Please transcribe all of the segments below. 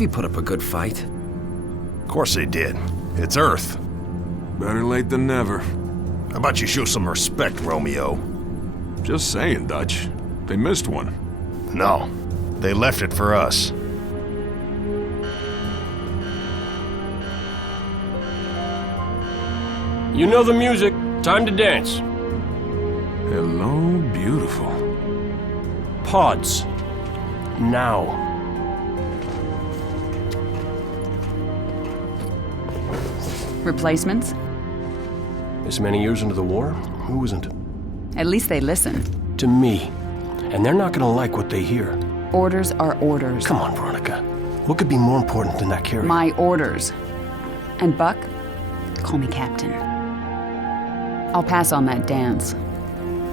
Navy put up a good fight. Of course they did. It's Earth. Better late than never. How about you show some respect, Romeo? Just saying, Dutch. They missed one. No. They left it for us. You know the music. Time to dance. Hello, beautiful. Pods. Now. Replacements? This many years into the war, who isn't? At least they listen. To me. And they're not gonna like what they hear. Orders are orders. Come on, Veronica. What could be more important than that carrier? My orders. And Buck, call me Captain. I'll pass on that dance,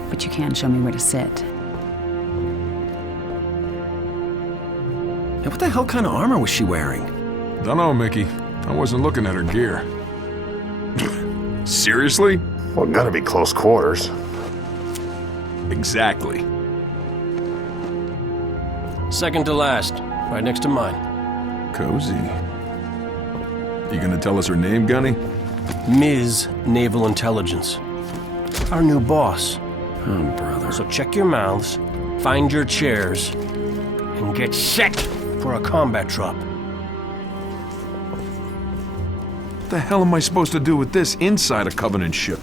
but you can show me where to sit. And what the hell kind of armor was she wearing? Dunno, Mickey. I wasn't looking at her gear. Seriously? Well, gotta be close quarters. Exactly. Second to last, right next to mine. Cozy. You gonna tell us her name, Gunny? Ms. Naval Intelligence. Our new boss. Oh, brother. So check your mouths, find your chairs, and get set for a combat drop. What the hell am I supposed to do with this inside a Covenant ship?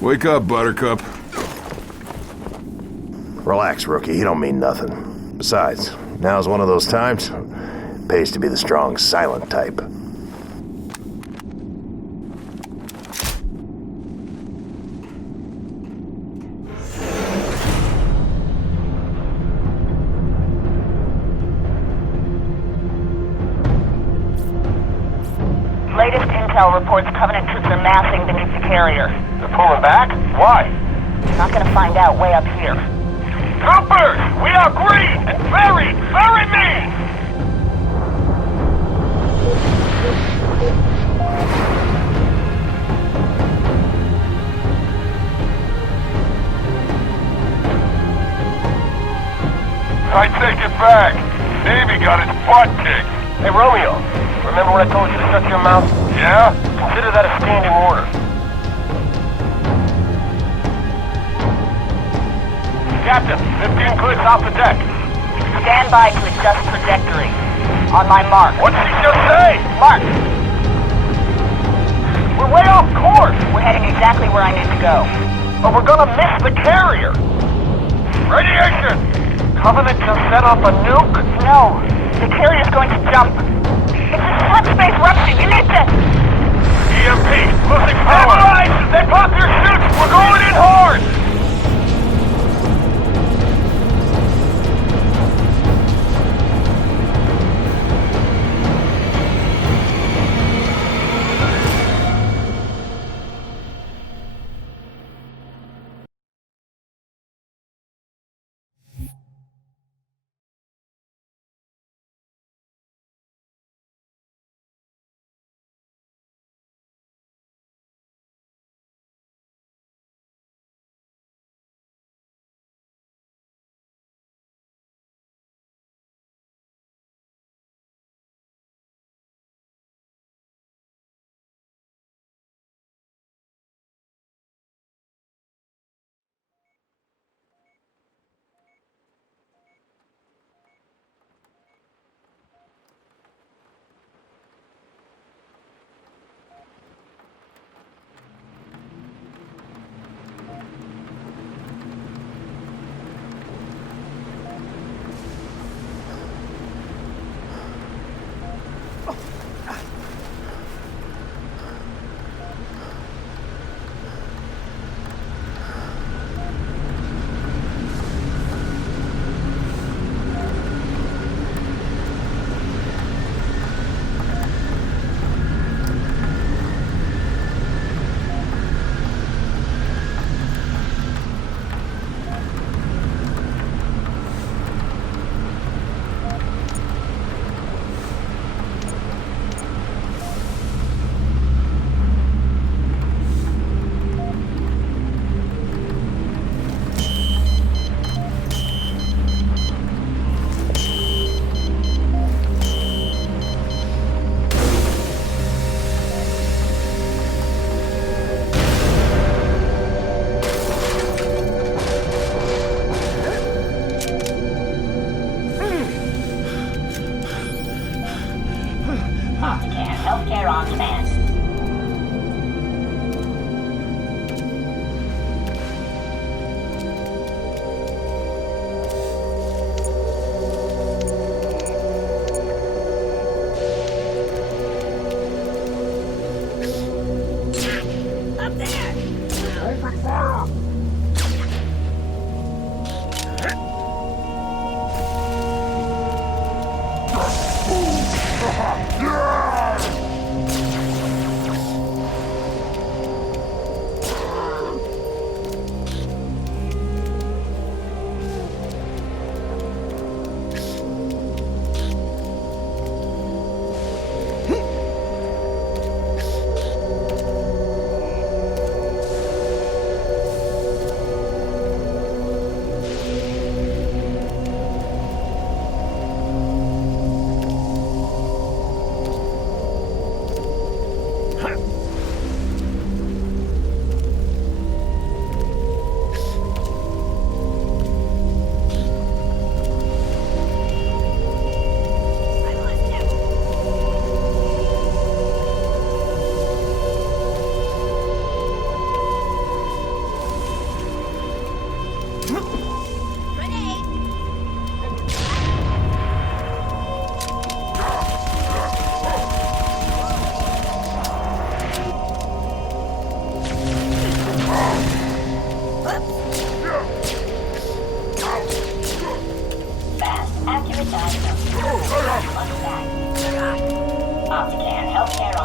Wake up, Buttercup. Relax, rookie. He don't mean nothing. Besides, now's one of those times. Pays to be the strong, silent type. Latest intel reports Covenant troops are massing beneath the carrier. They're pulling back? Why? Not gonna find out way up here. Troopers! We are green and very, very mean! I take it back. Navy got its butt kicked. Hey, Romeo, remember when I told you to shut your mouth? Yeah? Consider that a standing order. Captain, 15 clicks off the deck. Stand by to adjust trajectory. On my mark. What'd she just say? Mark! We're way off course, We're heading exactly where I need to go. but we're gonna miss the carrier. Radiation! Covenant just set off a nuke? No, the carrier's going to jump. It's a subspace rupture. You need to... EMP, losing power! Stabilize! They popped their chutes! We're going in hard! Optican, healthcare